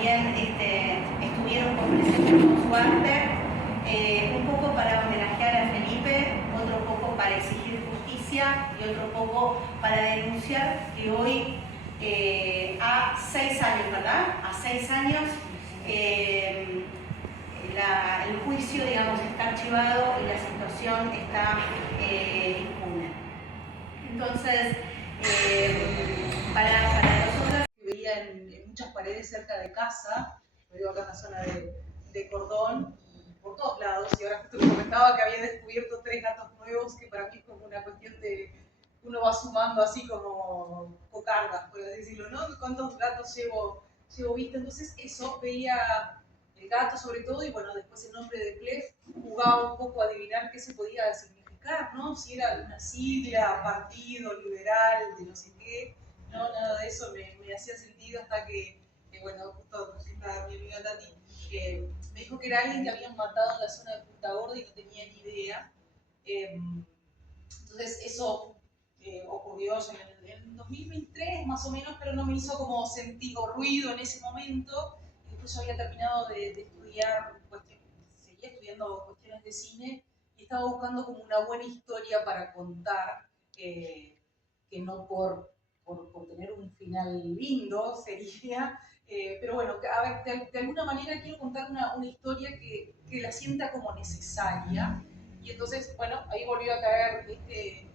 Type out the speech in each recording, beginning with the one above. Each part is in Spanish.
también estuvieron presentes con su arte, un poco para homenajear a Felipe, otro poco para exigir justicia y otro poco para denunciar que hoy, a 6 años, ¿verdad? A 6 años, el juicio, digamos, está archivado y la situación está impune. Entonces, para nosotros... Veía en muchas paredes cerca de casa, yo vivo acá en la zona de Cordón, y por todos lados, y ahora justo me comentaba que había descubierto 3 gatos nuevos, que para mí es como una cuestión de, uno va sumando así como cocardas, por así decirlo, ¿no? ¿Cuántos gatos llevo visto? Entonces eso, veía el gato sobre todo, y bueno, después el nombre de Plef, jugaba un poco a adivinar qué se podía significar, ¿no? Si era una sigla, partido, liberal, de no sé qué. No, nada de eso me hacía sentido hasta que, bueno, justo mi amiga Tati me dijo que era alguien que habían matado en la zona de Punta Gorda y no tenía ni idea. Entonces eso ocurrió en 2023 más o menos, pero no me hizo como sentir ruido en ese momento. Y después yo había terminado de estudiar, seguía estudiando cuestiones de cine y estaba buscando como una buena historia para contar, que no por tener un final lindo sería, pero bueno, a ver, de alguna manera quiero contar una historia que la sienta como necesaria. Y entonces, bueno, ahí volvió a caer eh,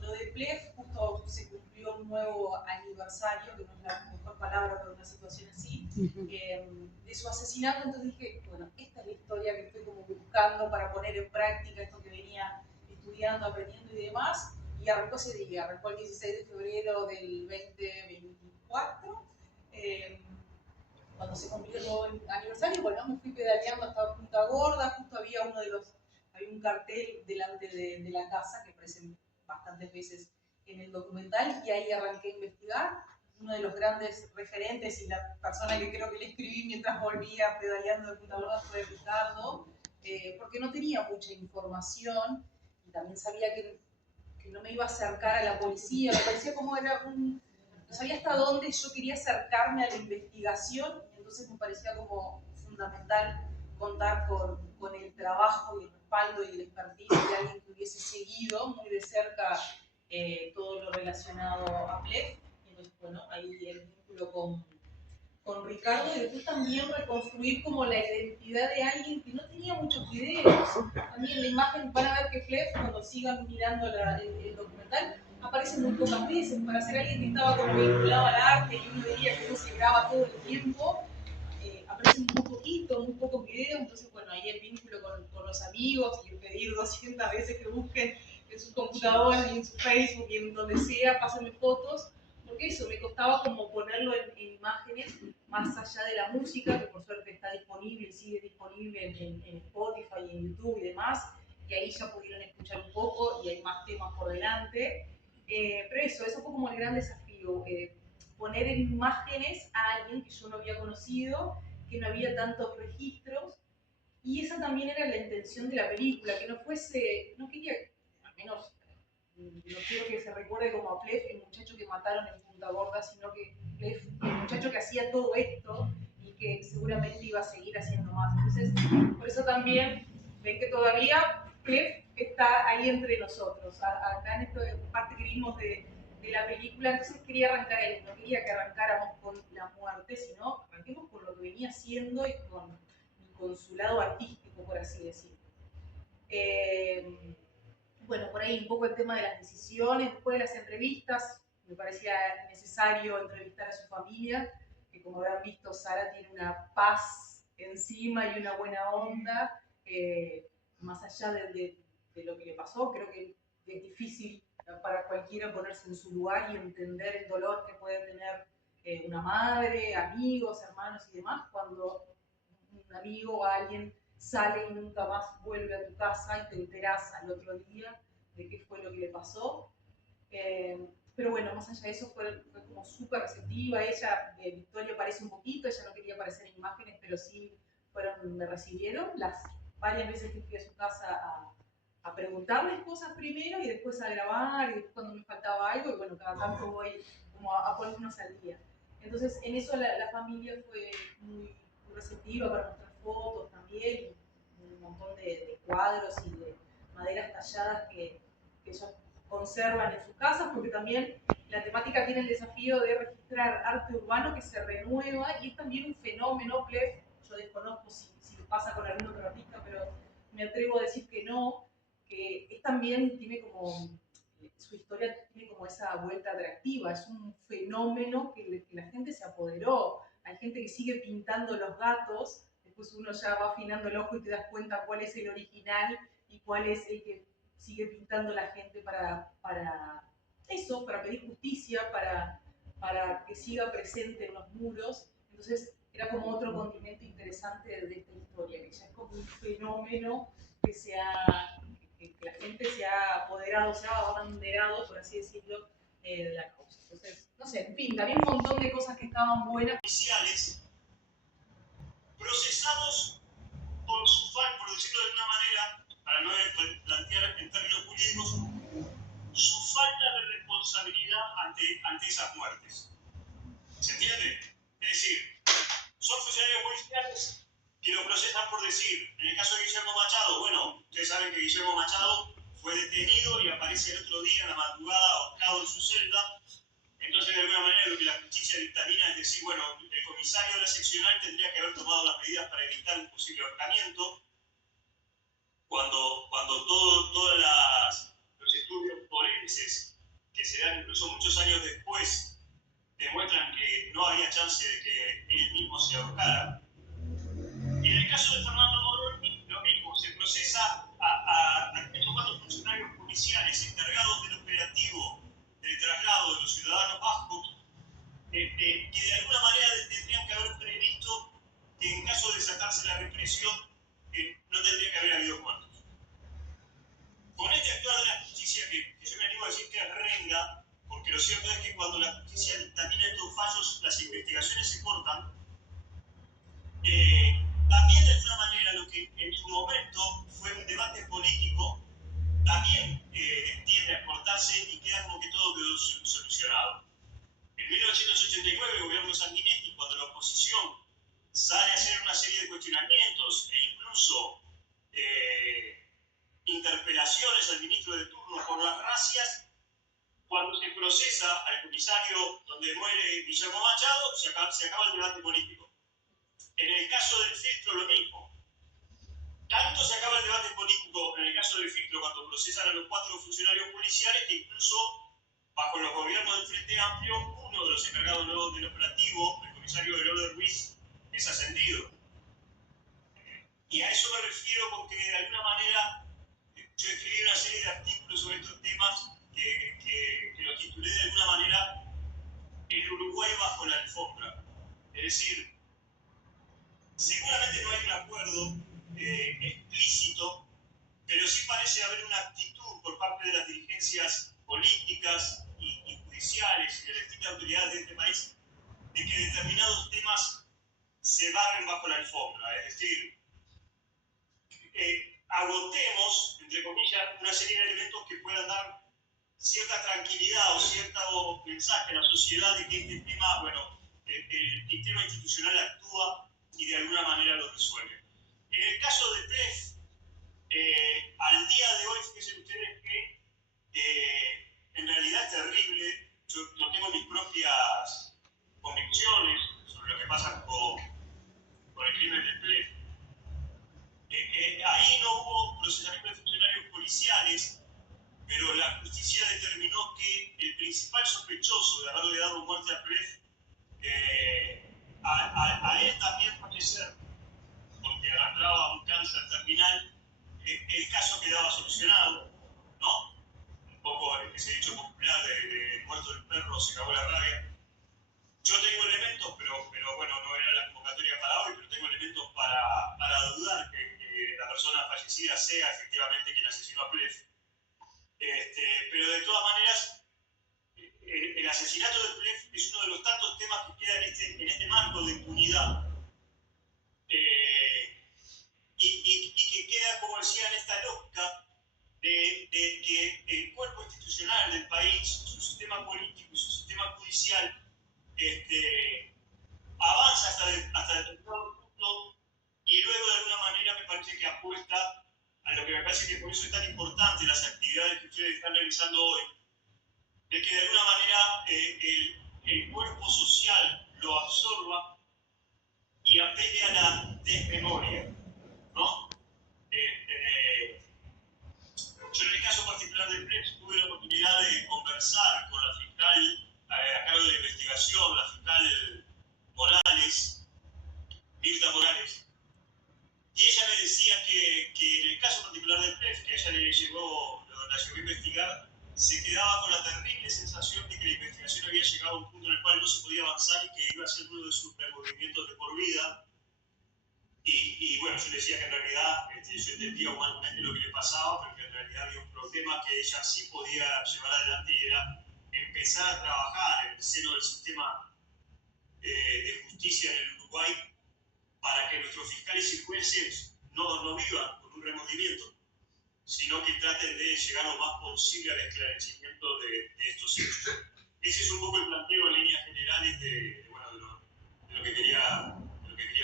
lo de Plef, justo se cumplió un nuevo aniversario, que no es la mejor palabra para una situación así, de su asesinato. Entonces dije, bueno, esta es la historia que estoy como buscando para poner en práctica esto que venía estudiando, aprendiendo y demás. Y arrancó ese día, arrancó el 16 de febrero del 2024. Cuando se cumplió el nuevo aniversario, bueno, me fui pedaleando hasta Punta Gorda, justo había había un cartel delante de la casa que aparece bastantes veces en el documental, y ahí arranqué a investigar. Uno de los grandes referentes y la persona que creo que le escribí mientras volvía pedaleando de Punta Gorda fue Ricardo, porque no tenía mucha información y también sabía que no me iba a acercar a la policía, me parecía como era un... No sabía hasta dónde yo quería acercarme a la investigación, y entonces me parecía como fundamental contar con el trabajo y el respaldo y el expertise de alguien que hubiese seguido muy de cerca todo lo relacionado a Plef. Entonces, bueno, ahí el vínculo con Ricardo, y después también reconstruir como la identidad de alguien que no tenía muchos videos. También en la imagen van a ver que Plef, cuando sigan mirando el documental, aparece muy pocas veces. Para ser alguien que estaba como vinculado al arte y uno diría que uno se graba todo el tiempo, aparecen muy poquito, muy pocos videos. Entonces, bueno, ahí el vínculo con los amigos y el pedir 200 veces que busquen en sus computadoras y en su Facebook y en donde sea, pásenme fotos, porque eso me costaba como ponerlo en imágenes, más allá de la música, que por suerte está disponible y sigue disponible en Spotify y en YouTube y demás, y ahí ya pudieron escuchar un poco y hay más temas por delante. Pero eso fue como el gran desafío, poner en imágenes a alguien que yo no había conocido, que no había tantos registros, y esa también era la intención de la película, que no fuese, no quería, al menos no quiero que se recuerde como a Plef, el muchacho que mataron en Punta Gorda, sino que Plef, el muchacho que hacía todo esto y que seguramente iba a seguir haciendo más. Entonces, por eso también ven que todavía Plef está ahí entre nosotros. Acá en esta parte que vimos de la película, entonces quería arrancar él, no quería que arrancáramos con la muerte, sino arranquemos con lo que venía haciendo y con su lado artístico, por así decirlo. Bueno, por ahí un poco el tema de las decisiones, después de las entrevistas, me parecía necesario entrevistar a su familia, que como habrán visto, Sara tiene una paz encima y una buena onda, más allá de lo que le pasó. Creo que es difícil para cualquiera ponerse en su lugar y entender el dolor que puede tener una madre, amigos, hermanos y demás, cuando un amigo o alguien sale y nunca más vuelve a tu casa y te enterás al otro día de qué fue lo que le pasó. Pero bueno, más allá de eso fue como súper receptiva. Ella, Victoria aparece un poquito, ella no quería aparecer en imágenes, pero sí me recibieron las varias veces que fui a su casa a preguntarles cosas primero y después a grabar, y después cuando me faltaba algo, y bueno, cada tanto voy como a ponernos al día. Entonces, en eso la familia fue muy receptiva para mostrar fotos también, y un montón de cuadros y de maderas talladas que ellos conservan en sus casas, porque también la temática tiene el desafío de registrar arte urbano que se renueva y es también un fenómeno, Plef, yo desconozco si pasa con algún otro artista, pero me atrevo a decir que no, que es también, tiene como, su historia tiene como esa vuelta atractiva, es un fenómeno que la gente se apoderó, hay gente que sigue pintando los gatos, después uno ya va afinando el ojo y te das cuenta cuál es el original y cuál es el que sigue pintando la gente para eso, para pedir justicia, para que siga presente en los muros. Entonces era como otro condimento interesante de esta historia, que ya es como un fenómeno que, que la gente se ha apoderado, se ha abanderado, por así decirlo, de la causa. Entonces, no sé, en fin, había un montón de cosas que estaban buenas. Procesados por su falta, por decirlo de alguna manera, para no plantear en términos jurídicos, su falta de responsabilidad ante esas muertes. ¿Se entiende? Es decir, son funcionarios policiales que lo procesan por decir, en el caso de Guillermo Machado, bueno, ustedes saben que Guillermo Machado fue detenido y aparece el otro día en la madrugada ahorcado en su celda. Entonces, de alguna manera, lo que la justicia dictamina es decir, bueno, el comisario de la seccional tendría que haber tomado las medidas para evitar un posible ahorcamiento, cuando todos los estudios forenses que se dan incluso muchos años después demuestran que no había chance de que él mismo se ahorcara. Y en el caso de Fernando Moroni, lo mismo, se procesa a estos 4 funcionarios policiales encargados del operativo del traslado de los ciudadanos vascos, que de alguna manera tendrían que haber previsto que en caso de desatarse la represión no tendría que haber habido muertos. Con este actuar de la justicia, que yo me animo a decir que es renga, porque lo cierto es que cuando la justicia dictamina estos fallos, las investigaciones se cortan, también de alguna manera lo que en su momento fue un debate político, también tiende a cortarse y queda como que todo quedó solucionado. En 1989, el gobierno de Sanguinetti, cuando la oposición sale a hacer una serie de cuestionamientos e incluso interpelaciones al ministro de turno por las racias, cuando se procesa al comisario donde muere Guillermo Machado, se acaba el debate político. En el caso del filtro, lo mismo. Tanto se acaba el debate político en el caso del filtro cuando procesan a los 4 funcionarios policiales que incluso bajo los gobiernos del Frente Amplio, uno de los encargados del operativo, el comisario Heródoto Ruiz, es ascendido. Y a eso me refiero porque de alguna manera yo escribí una serie de artículos sobre estos temas que lo titulé de alguna manera El Uruguay bajo la alfombra. Es decir, seguramente no hay un acuerdo explícito, pero sí parece haber una actitud por parte de las dirigencias políticas y judiciales y de las distintas autoridades de este país de que determinados temas se barren bajo la alfombra. Es decir, agotemos, entre comillas, una serie de elementos que puedan dar cierta tranquilidad o cierto mensaje a la sociedad de que este tema, bueno, el sistema institucional actúa y de alguna manera lo resuelve. En el caso de Plef, al día de hoy, fíjense ustedes que en realidad es terrible. Yo no tengo mis propias convicciones sobre lo que pasa con el crimen de Plef. Ahí no hubo procesamiento de funcionarios policiales, pero la justicia determinó que el principal sospechoso de haberle dado muerte a Plef, a él también fallecer, porque arrastraba un cáncer terminal, el caso quedaba solucionado, ¿no? Un poco ese dicho popular de muerto el perro, se acabó la rabia. Yo tengo elementos, pero bueno, no era la convocatoria para hoy, pero tengo elementos para dudar que la persona fallecida sea efectivamente quien asesinó a Plef. Pero de todas maneras, el asesinato de Plef es uno de los tantos temas que queda en este marco de impunidad. Y que queda, como decía, en esta lógica de que el cuerpo institucional del país, su sistema político y su sistema judicial, avanza hasta determinado punto y luego de alguna manera me parece que apuesta a lo que me parece que por eso es tan importante las actividades que ustedes están realizando hoy, de que de alguna manera el cuerpo social lo absorba y apele a la desmemoria, ¿no? Yo en el caso particular del PREPS tuve la oportunidad de conversar con la fiscal a cargo de la investigación, la fiscal Morales, Mirta Morales, y ella me decía que en el caso particular del PREPS, que a ella la llegó a investigar, se quedaba con la terrible sensación de que la investigación había llegado a un punto en el cual no se podía avanzar y que iba a ser uno de sus removimientos de por vida. Y bueno, yo le decía que en realidad yo entendía humanamente lo que le pasaba, pero que en realidad había un problema que ella sí podía llevar adelante y era empezar a trabajar en el seno del sistema de justicia en el Uruguay para que nuestros fiscales y jueces no vivan con un remordimiento, sino que traten de llegar lo más posible al esclarecimiento de estos hechos. Ese es un poco el planteo en líneas generales de lo que quería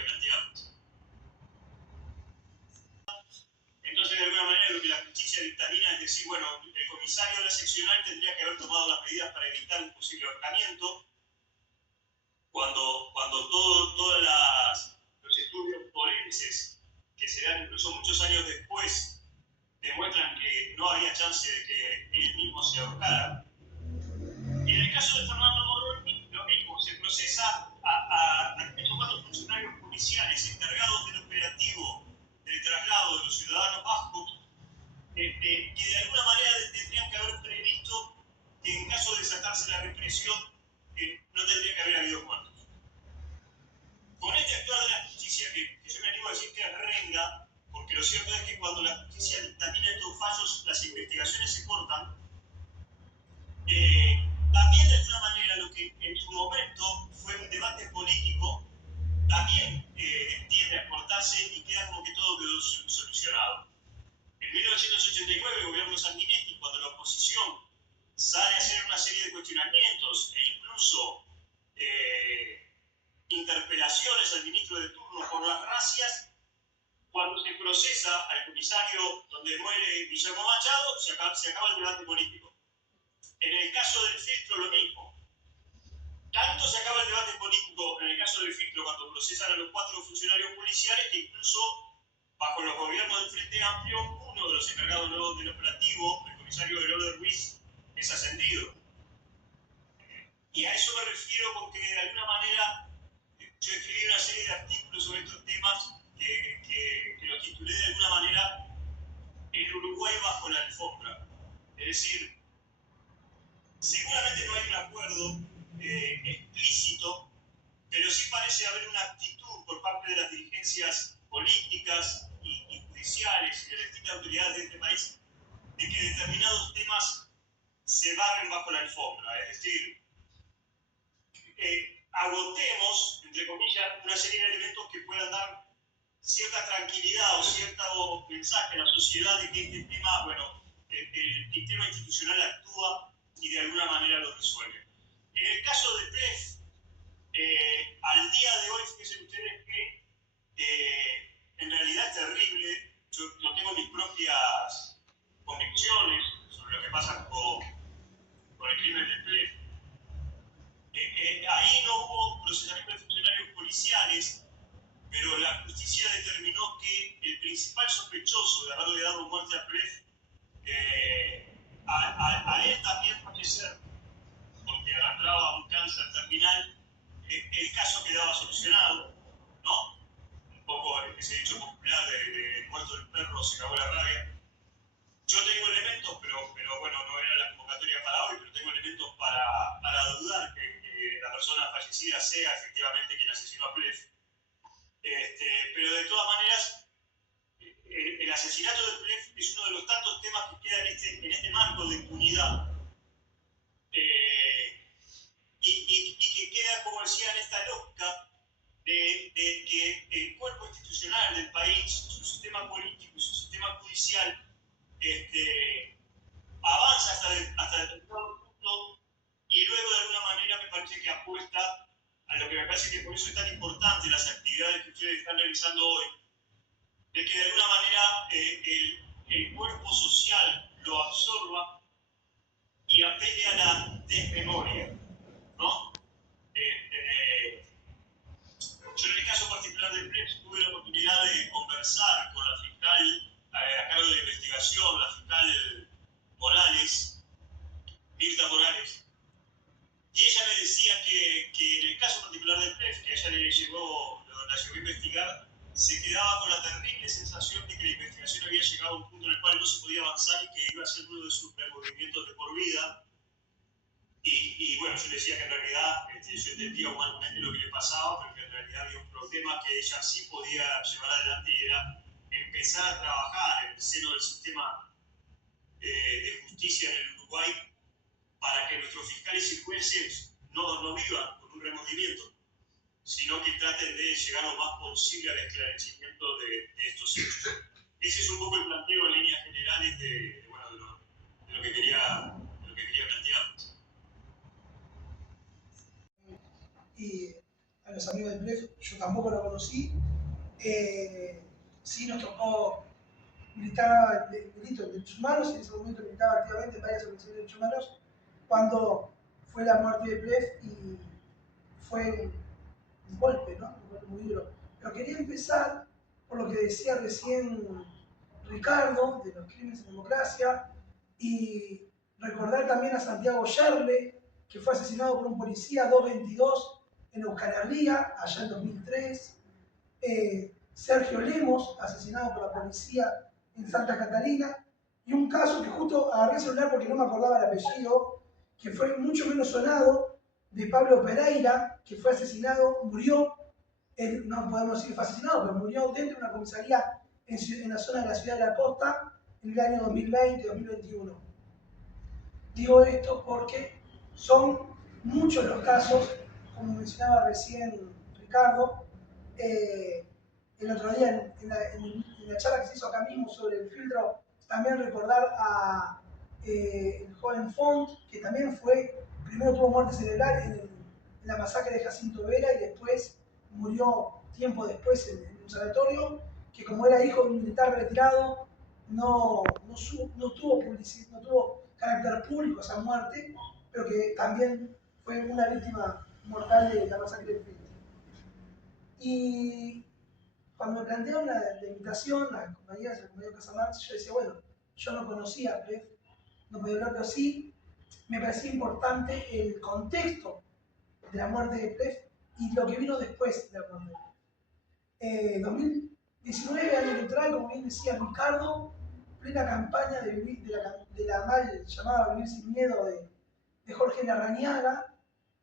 plantear. Entonces, de alguna manera, lo que la justicia dictamina es decir, bueno, el comisario de la seccional tendría que haber tomado las medidas para evitar un posible ahorcamiento, cuando todos los estudios forenses que se dan incluso muchos años después demuestran que no había chance de que él mismo se ahorcara. Y en el caso de Fernando Moroni, lo mismo, se procesa a estos 4 funcionarios policiales encargados del operativo del traslado de los ciudadanos vascos, que de alguna manera tendrían que haber previsto que en caso de desatarse la represión no tendría que haber habido muertos. Con este actuar de la justicia, que yo me animo a decir que es renga, porque lo cierto es que cuando la justicia dictamina estos fallos, las investigaciones se cortan, también de alguna manera lo que en su momento fue un debate político, también tiende a cortarse y queda como que todo quedó solucionado. En 1989, el gobierno Sanguinetti, cuando la oposición sale a hacer una serie de cuestionamientos e incluso interpelaciones al ministro de turno por las racias, cuando se procesa al comisario donde muere Guillermo Machado, se acaba el debate político. En el caso del filtro, lo mismo. Tanto se acaba el debate político en el caso del filtro cuando procesan a los 4 funcionarios policiales que incluso bajo los gobiernos del Frente Amplio, uno de los encargados del operativo, el comisario Gerardo Ruiz, es ascendido. Y a eso me refiero porque de alguna manera yo escribí una serie de artículos sobre estos temas que lo titulé de alguna manera El Uruguay bajo la alfombra. Es decir, seguramente no hay un acuerdo explícito, pero sí parece haber una actitud por parte de las dirigencias políticas y judiciales y de las distintas autoridades de este país de que determinados temas se barren bajo la alfombra. Es decir, agotemos, entre comillas, una serie de elementos que puedan dar cierta tranquilidad o cierto mensaje a la sociedad de que este tema, bueno, el sistema institucional actúa y de alguna manera lo resuelve. En el caso de PREF, al día de hoy, fíjense ustedes que en realidad es terrible. Yo tengo mis propias convicciones sobre lo que pasa con el crimen de PREF. Ahí no hubo procesamiento de funcionarios policiales, pero la justicia determinó que el principal sospechoso de haberle dado muerte a PREF, a él también fallecer, porque arrastraba un cáncer terminal, el caso quedaba solucionado, ¿no? Un poco ese dicho popular de muerto el perro, se acabó la rabia. Yo tengo elementos, pero bueno, no era la convocatoria para hoy, pero tengo elementos para dudar que la persona fallecida sea efectivamente quien asesinó a PREF. Pero de todas maneras, el asesinato de PREF es uno de los tantos temas que queda en este marco de impunidad. Y que queda, como decía, en esta lógica de que el cuerpo institucional del país, su sistema político y su sistema judicial, avanza hasta determinado punto y luego de alguna manera me parece que apuesta a lo que me parece que por eso es tan importante las actividades que ustedes están realizando hoy, de que de alguna manera el cuerpo social lo absorba y apele a la desmemoria, ¿no? Yo en el caso particular del PREP tuve la oportunidad de conversar con la fiscal a cargo de la investigación, la fiscal Morales, Mirta Morales, y ella me decía que en el caso particular del PREP, que a ella la llegó a investigar, se quedaba con la terrible sensación de que la investigación había llegado a un punto en el cual no se podía avanzar y que iba a ser uno de sus removimientos de por vida. Y bueno, yo le decía que en realidad yo entendía humanamente lo que le pasaba, pero que en realidad había un problema que ella sí podía llevar adelante y era empezar a trabajar en el seno del sistema de justicia en el Uruguay para que nuestros fiscales y jueces no vivan con un remordimiento, sino que traten de llegar lo más posible al esclarecimiento de estos hechos. Ese es un poco el planteo en líneas generales de lo que quería plantear. Y a los amigos del PREF, yo tampoco lo conocí. Sí nos tocó militar el delito de derechos humanos, y en ese momento militaba activamente en varias organizaciones de derechos humanos, cuando fue la muerte de PREF y fue un golpe, ¿no? Un golpe muy duro. Pero quería empezar por lo que decía recién Ricardo, de los crímenes en democracia, y recordar también a Santiago Yerle, que fue asesinado por un policía 222 en Euskal Herria, allá en 2003. Sergio Lemos, asesinado por la policía en Santa Catarina. Y un caso que justo agarré el celular porque no me acordaba el apellido, que fue mucho menos sonado, de Pablo Pereira, que fue asesinado, murió, él, no podemos decir que fue asesinado, pero murió dentro de una comisaría en la zona de la ciudad de la costa en el año 2020-2021. Digo esto porque son muchos los casos, como mencionaba recién Ricardo, el otro día en la charla que se hizo acá mismo sobre el filtro, también recordar a el joven Font, que también primero tuvo muerte cerebral en la masacre de Jacinto Vera y después murió tiempo después en un sanatorio, que como era hijo de un militar retirado, no tuvo carácter público esa muerte, pero que también fue una víctima mortal de la masacre del filtro. Y cuando me plantearon la invitación a las compañeras del compañero Casamartes, yo decía, bueno, yo no conocía a PREF, no podía hablar, pero sí me parecía importante el contexto de la muerte de PREF y lo que vino después de la muerte de PREF. 2019, año electoral, como bien decía Ricardo, plena campaña de la mal llamada Vivir sin Miedo de Jorge Larrañaga,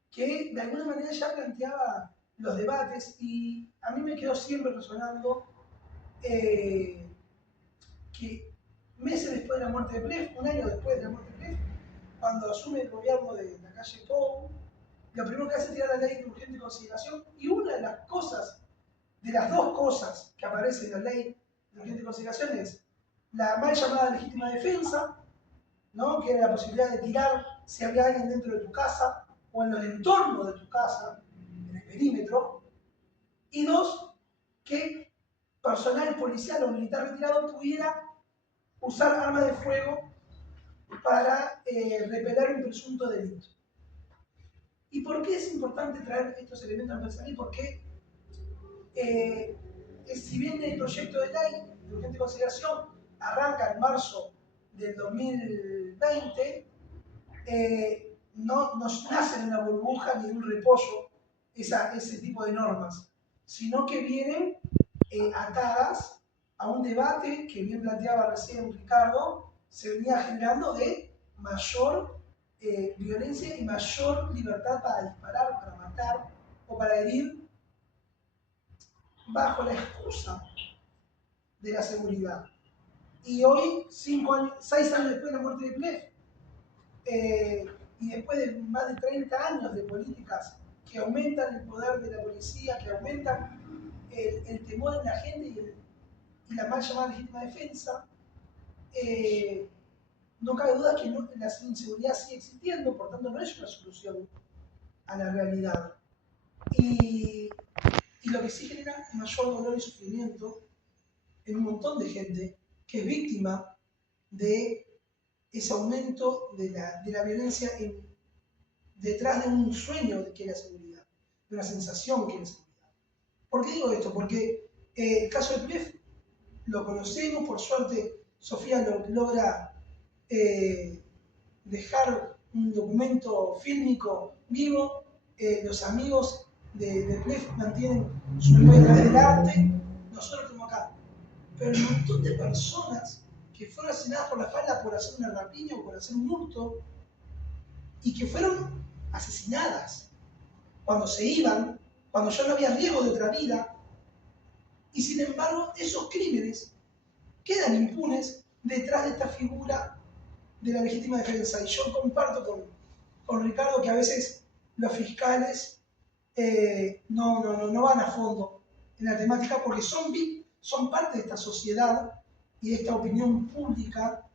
que de alguna manera ya planteaba los debates, y a mí me quedó siempre resonando que meses después de la muerte de PREF, un año después de la muerte de PREF, cuando asume el gobierno de la calle Pou, lo primero que hace es tirar la ley de urgente consideración, y una de las dos cosas que aparecen en la ley de urgente consideración es la mal llamada legítima defensa, ¿no? Que era la posibilidad de tirar si había alguien dentro de tu casa o en el entorno de tu casa, en el perímetro. Y dos, que personal policial o militar retirado pudiera usar arma de fuego para repeler un presunto delito. ¿Y por qué es importante traer estos elementos al pensamiento? Porque si bien el proyecto de ley de urgente consideración arranca en marzo del 2020, no nos nace en una burbuja ni en un repollo ese tipo de normas, sino que vienen atadas a un debate que bien planteaba recién Ricardo, se venía generando de mayor violencia y mayor libertad para disparar, para matar o para herir bajo la excusa de la seguridad. Y hoy, 6 años después de la muerte de PREF, y después de más de 30 años de políticas que aumentan el poder de la policía, que aumentan el temor en la gente y la mal llamada legítima defensa, no cabe duda que la inseguridad sigue existiendo, por tanto no es una solución a la realidad. Y lo que sí genera mayor dolor y sufrimiento en un montón de gente que es víctima de ese aumento de la violencia detrás de un sueño que es la seguridad, de una sensación que es la seguridad. ¿Por qué digo esto? Porque el caso de Plef lo conocemos, por suerte Sofía logra dejar un documento fílmico vivo, los amigos de Plef mantienen su memoria a través del arte, nosotros estamos acá. Pero el montón de personas que fueron asesinadas por la falda por hacer una rapiña o por hacer un hurto y que fueron asesinadas cuando se iban, cuando ya no había riesgo de otra vida, y sin embargo esos crímenes quedan impunes detrás de esta figura de la legítima defensa. Y yo comparto con Ricardo que a veces los fiscales no van a fondo en la temática porque son parte de esta sociedad y de esta opinión pública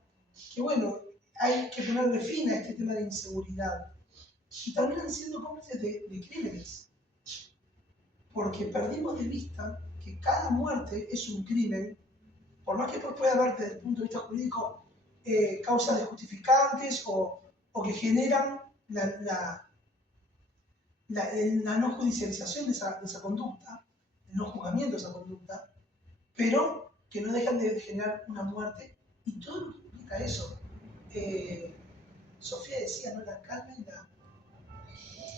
que, bueno, hay que ponerle fin a este tema de inseguridad. Y terminan siendo cómplices de crímenes. Porque perdimos de vista que cada muerte es un crimen, por más que pueda haber desde el punto de vista jurídico causas de justificantes o que generan la no judicialización de esa conducta, el no juzgamiento de esa conducta, pero que no dejan de generar una muerte y todo lo que implica eso. Sofía decía, ¿no? La calma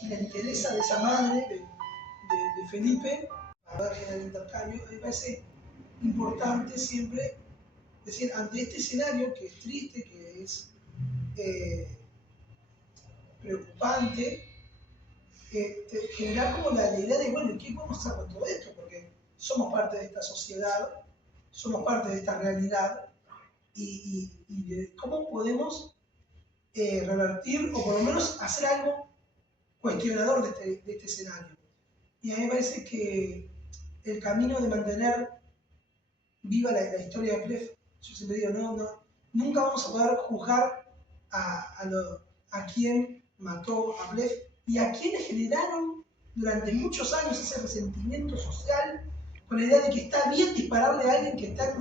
y la entereza de esa madre, de Felipe, para generar el intercambio. A mí me parece importante siempre decir, ante este escenario que es triste, que es preocupante, generar como la idea de, bueno, ¿qué podemos hacer con todo esto? Porque somos parte de esta sociedad, somos parte de esta realidad, y de cómo podemos revertir o por lo menos hacer algo cuestionador de este escenario. Y a mí me parece que el camino de mantener viva la historia de Plef, yo siempre digo, nunca vamos a poder juzgar a quien mató a Plef y a quienes generaron durante muchos años ese resentimiento social con la idea de que está bien dispararle a alguien que está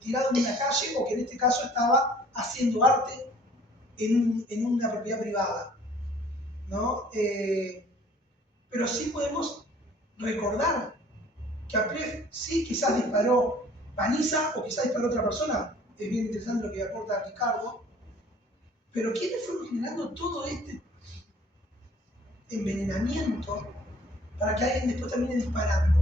tirado en una calle o que en este caso estaba haciendo arte en una propiedad privada, ¿no? Pero sí podemos recordar que a Plef sí quizás disparó Paniza o quizás disparó otra persona, es bien interesante lo que aporta Ricardo, pero ¿quiénes fueron generando todo este envenenamiento para que alguien después termine disparando?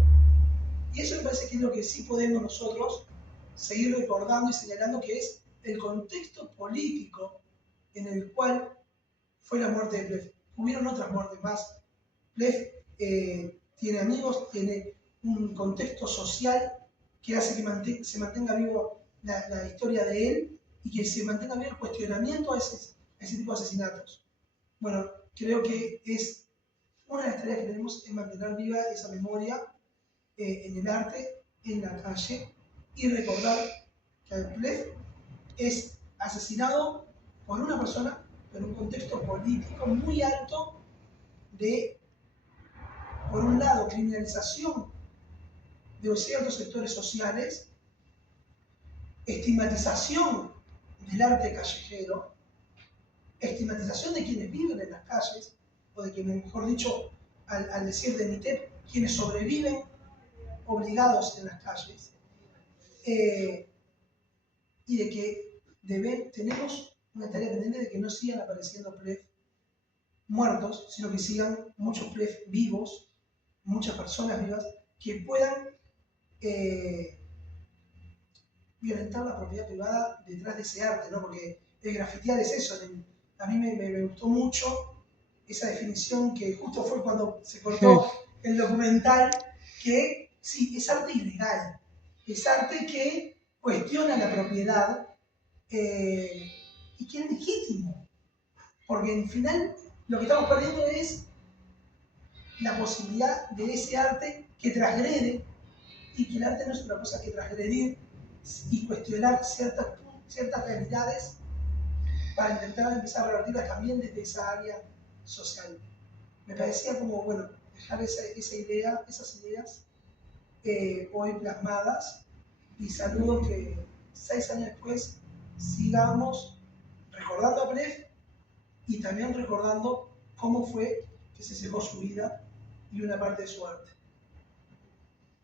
Y eso me parece que es lo que sí podemos nosotros seguir recordando y señalando, que es el contexto político en el cual fue la muerte de Plef. Hubieron otras muertes más. Plef tiene amigos, tiene un contexto social que hace que se mantenga vivo la historia de él y que se mantenga vivo el cuestionamiento a ese tipo de asesinatos. Bueno, creo que es una de las tareas que tenemos es mantener viva esa memoria en el arte, en la calle, y recordar que Plef es asesinado por una persona en un contexto político muy alto de, por un lado, criminalización de ciertos sectores sociales, estigmatización del arte callejero, estigmatización de quienes viven en las calles, o de quienes, mejor dicho, al decir de Nitep, quienes sobreviven obligados en las calles, y de que tenemos una tarea pendiente de que no sigan apareciendo Plef muertos, sino que sigan muchos Plef vivos, muchas personas vivas, que puedan violentar la propiedad privada detrás de ese arte, ¿no? Porque el grafitear es eso. A mí me gustó mucho esa definición que justo fue cuando se cortó el documental, que sí, es arte ilegal, es arte que cuestiona la propiedad y que es legítimo, porque en final lo que estamos perdiendo es la posibilidad de ese arte que transgrede, y que el arte no es otra cosa que transgredir y cuestionar ciertas realidades para intentar empezar a revertirlas también desde esa área social. Me parecía como, bueno, dejar esa idea, esas ideas hoy plasmadas, y saludo que 6 años después sigamos recordando a Plef y también recordando cómo fue que se secó su vida y una parte de su arte.